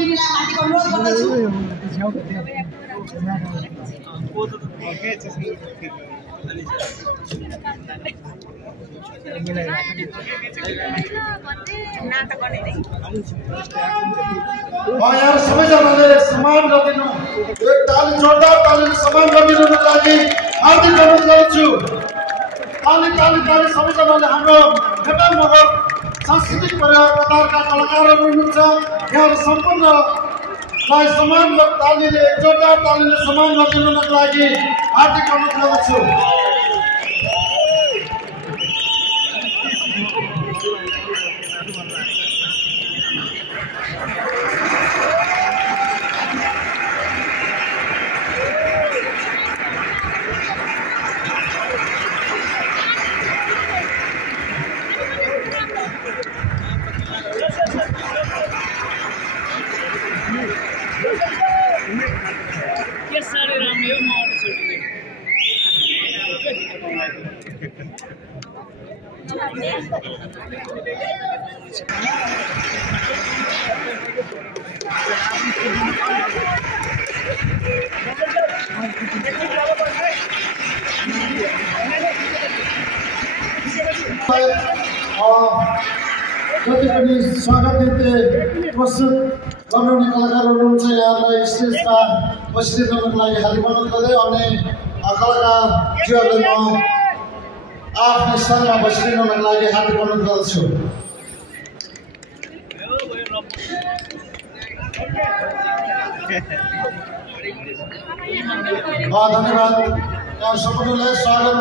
बहिनीलाई हार्दिक अनुरोध गर्दछु। यहाँ सबैजनाले सम्मान गरिदिनु, एक ताली जोरदार तालीले सम्मान गरिदिनुको लागि हार्दिक अनुरोध गर्छु। ताली ताली ताली सबैजनाले हाम्रो नेपाल मगर सांस्कृतिक प्रकारका कलाकारहरू हुनुहुन्छ, यहाँ सम्पूर्णलाई सम्मान तालीले जोरदार तालीले सम्मान गरिदिनुको लागि हार्दिक अनुरोध गर्दछु। जति पनि स्वागत निम्ति प्रस्तुत गर्ने कलाकारहरू हुन्छ यहाँलाई स्टेजमा बसिदिनुको लागि हार्दिक अनुरोध गर्दै अन्य कलाकारज्यूहरूलाई म आफ्नो स्थानमा बसिदिनुको लागि हार्दिक अनुरोध गर्दछु। धन्यवाद। सबैलाई स्वागत।